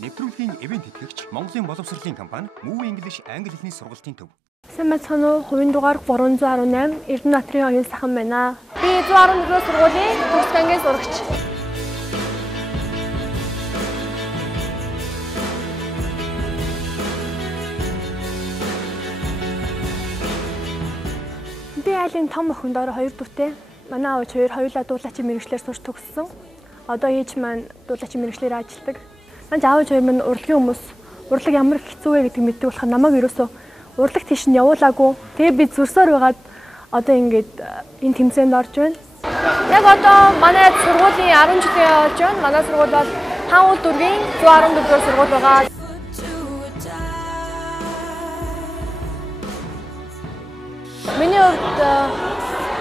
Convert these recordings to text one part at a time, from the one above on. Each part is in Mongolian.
Нэвтрүүлгийн ивент тэтгэгч Монголын боловсролын компани Move English англи хэлний сургалтын төв. Сайн байна уу? Хувийн дугаар 318 Эрдэнэтрийн оюун сайхан байна. Би 114 сургуулийн төгсөх ангийн сурагч. Би айлын том охинд орой 2 дүүтэй. Манай аав хоёулаа дуулаачийн мэргэжлэр сурч төгссөн. Одоо ээж маань дуулаачийн мэргэжлэр ажилладаг. Манайд аав хоёр маань урлагийн хүмүүс. Урлаг ямар их хэцүү вэ гэдгийг мэддэг болохоор намайг ерөөсөө урлаг тийш нь явуулаагүй. Тэгээ би зүрсээр байгаад одоо ингээд энэ тэмцээнд орж байна. Яг одоо манай сургуулийн 10 жилийн болж байна. Манай сургууль бол Хаан улс дүүргийн 114 дугаар сургууль байгаа. Миний хувьд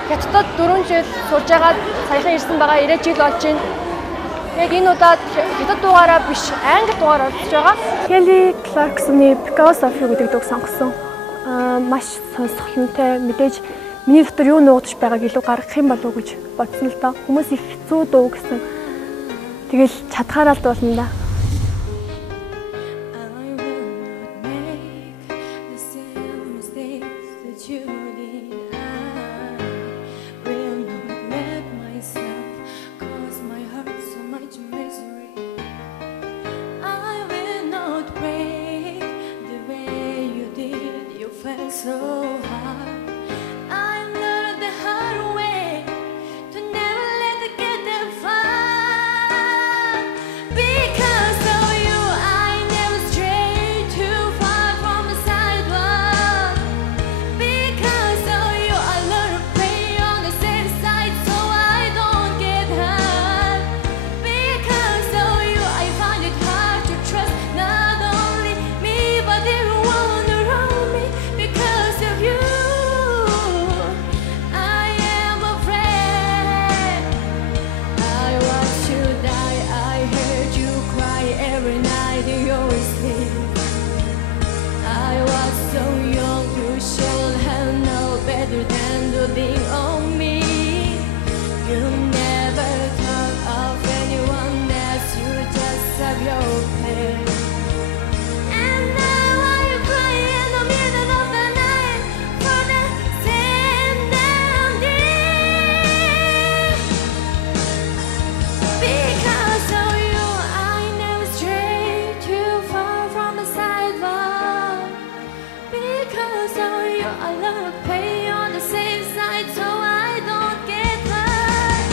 хятадд 4 жил сурж байгаад саяхан ирсэн байгаа. 90 жил болж байна. Яг энэ удаад хятад дугаараа биш, англи дугаараар орж байгаа. Kelly Clarkson-ы Because of You гэдэг дуу сонгосон. Маш сонсголонтой. Мэдээж миний дотор юу нуугдж байгааг илүү гаргах юм болов уу гэж бодсон л доо. Хүмүүс их хэцүү дуу гэсэн. Тэгэл чадхаараа л дуулна да. So hard, I learned the hard way to never let it get that far. Because of you, I never strayed too far from the sidewalk. Because of you, I learned to play on the safe side so I don't get hurt. Because of you, I find it hard to trust not only me but everyone around me. Because of you, I am afraid. I watch you die, I heard you cry every night in your sleep. I was so young, you should have known better than to think on me. You never thought of anyone else, you just have your pain. And now I cry in the middle of the night for the same damn day. Because of you, I never strayed too far from the sidewalk. Because of you, I learned to play on the safe side so I don't get hurt.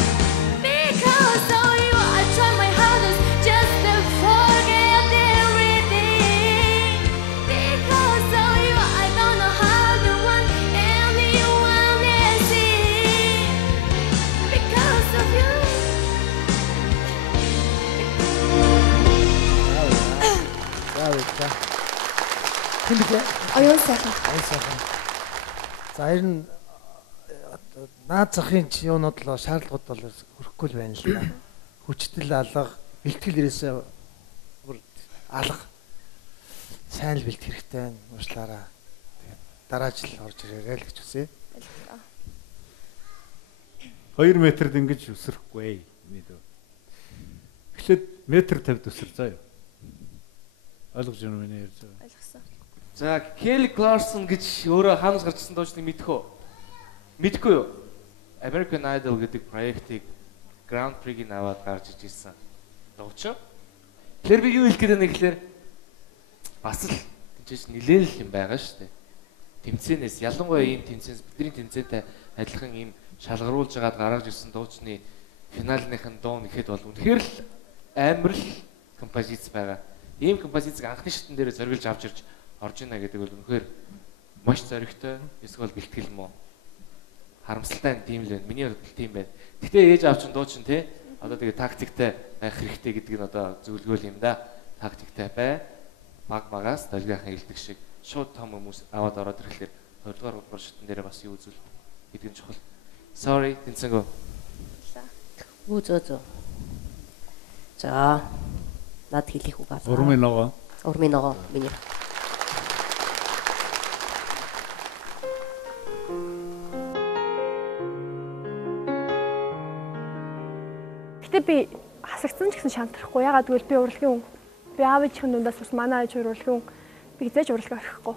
Because of you, I try my hardest just to forget everything. Because of you, I don't know how to want anyone else in. Because of you. Тэмдэг Оюун сайхан. сайхан. За ер нь наад захын юунууд л шаардлагууд бол хөрөхгүй л байна л да. Хүчтэл алга, бэлтгэл ирээсээ бүр алга. Сайн л бэлтгэх хэрэгтэй байна. Уучлаарай. Дараа жил орж ирээрэй л гэж хүсье. 2 метрд ингэж өсөхгүй. Эхлээд метр 50 өсөр заяа. Ойлгож байна уу миний ярьж байгаа? Ойлгосон. За, Kelly Clarkson гэж өөрөө хаанаас гарчсан дуучныг мэдэх үү? Мэдгүй юу? American Idol гэдэг проектыг Grand Prix-ийг аваад гарч ижсэн. Дуучин. Тэгэхээр би юу хэлэх гээд байна гэхээр бас л тийч нилээл юм байгаа шүү дээ. Тэмцээнээс ялангуяа ийм тэмцээнээс бидний тэмцээнтэй адилхан ийм шалгаруулж агаад гаргаж ирсэн дуучны финалынхын дуу нэхэд бол үнэхээр л амар л композиц байгаа. Ийм композицийг анхны шатн дээр зориулж авч ирж орж ийнэ гэдэг бол үнэхээр маш зоригтой, эсвэл бэлтгэл муу. Харамсалтай тийм л байна. Миний хувьд тийм байна. Гэтэ ээж аав чинь дуу чинь те одоо тэгээ тактиктай байх хэрэгтэй гэдэг нь одоо зөвлөгөөл юм да. Тактиктай бай. Баг багаас долгийнхаа илдэг шиг шууд том хүмүүс аваад ороод ирэхлээр 2 дугаар 3 дугаар шатн дээр бас юу үзүүл гэдэг нь чухал. Sorry, тэнцэнгөө. Зөө. За. Над хэлих үг аа. Урмын ногоо. Урмын ногоо миний. Гэтэ би хасагдсан ч гэсэн шантрахгүй. Ягаад гэвэл би урлагийн хүн. Би аав ээжийн дундаас бас манай ээж хоёр урлагийн би хизээж урлаг орхихгүй.